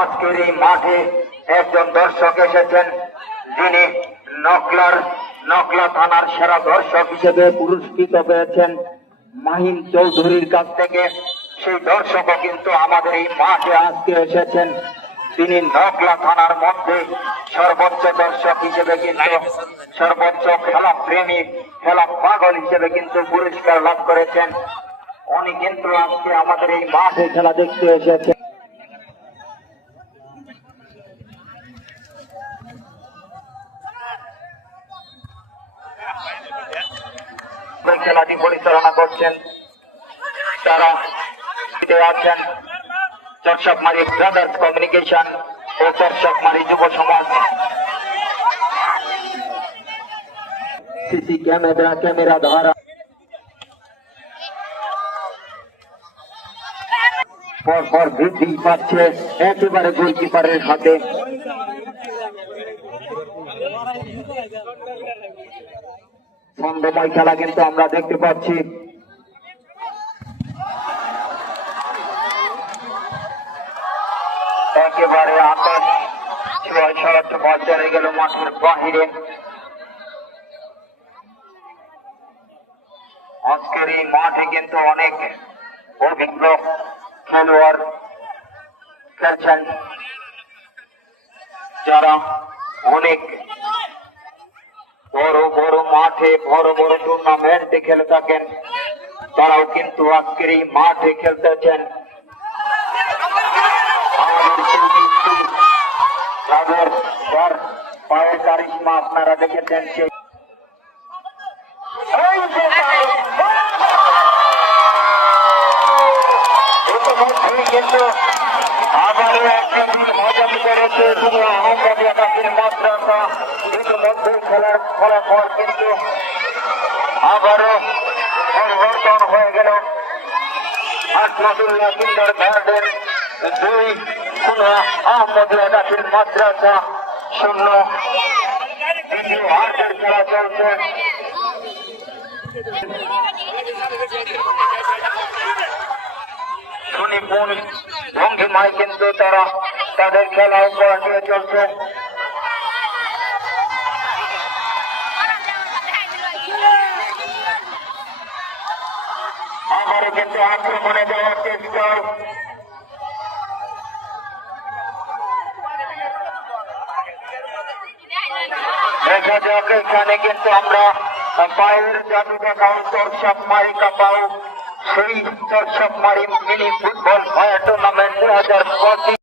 আজকের এই মাঠে একজন দর্শক এসেছেন, যিনি নকলা থানার সেরা দর্শক হিসেবে পুরস্কৃত পেয়েছেন মাহিম চৌধুরীর কাছ থেকে। সেই দর্শকও কিন্তু আমাদের এই মাঠে আজকে এসেছেন। তিনি নকলা থানার মধ্যে সর্বোচ্চ দর্শক হিসেবে কিন্তু সর্বোচ্চ খেলা প্রেমী, খেলা পাগল হিসেবে কিন্তু পুরস্কার লাভ করেছেন। উনি কিন্তু আজকে আমাদের এই মাঠে খেলা দেখতে এসেছেন। খেলাটি পরিচালনা করছেন, তারা আছেন চরশকমারি ব্রাদার্স কমিউনিকেশন ও চরশকমারি যুব সমাজ। সিসি ক্যামেরা দ্বারা পরপর বৃদ্ধি পাচ্ছে একেবারে গোলকিপারের হাতে। ছন্দময় খেলা কিন্তু আমরা দেখতে পাচ্ছি। একেবারে আকাশ ছয় বল চলে গেল মাঠের বাহিরে। আজকের এই মাঠে কিন্তু অনেক অভিজ্ঞ খেলোয়াড় খেলছেন, যারা অনেক বড় মাঠে বড় টুর্নামেন্টে খেলে থাকেন, তারাও কিন্তু আজকের এই মাঠে খেলতেছেন। তাদের পায়ের কারিশমা আপনারা দেখেছেন। কিন্তু আবারও একটা মজা করেছে আহমদিয়া কাশির মাদ্রাসা। ইতিমধ্যে খেলার ফলাফল কিন্তু আবারও পরিবর্তন হয়ে গেল। আহমদুল্লাহ কিন্ডার গার্ডেন 2, আহমদিয়া কাশির মাদ্রাসা 0। দ্বিতীয় হাটের খেলা চলছে। সুনিপুণ ভঙ্গিমায় কিন্তু তারা তাদের খেলা উপহার দিয়ে চলছে। আবারও কিন্তু আক্রমণে যাওয়ার চেষ্টা। দেখা যাক, এখানে কিন্তু আমরা পায়ের জাদু দেখাও চরশকমারি কাপাও, সেই চরশকমারি মিনি ফুটবল ফায়ার টুর্নামেন্ট 2025।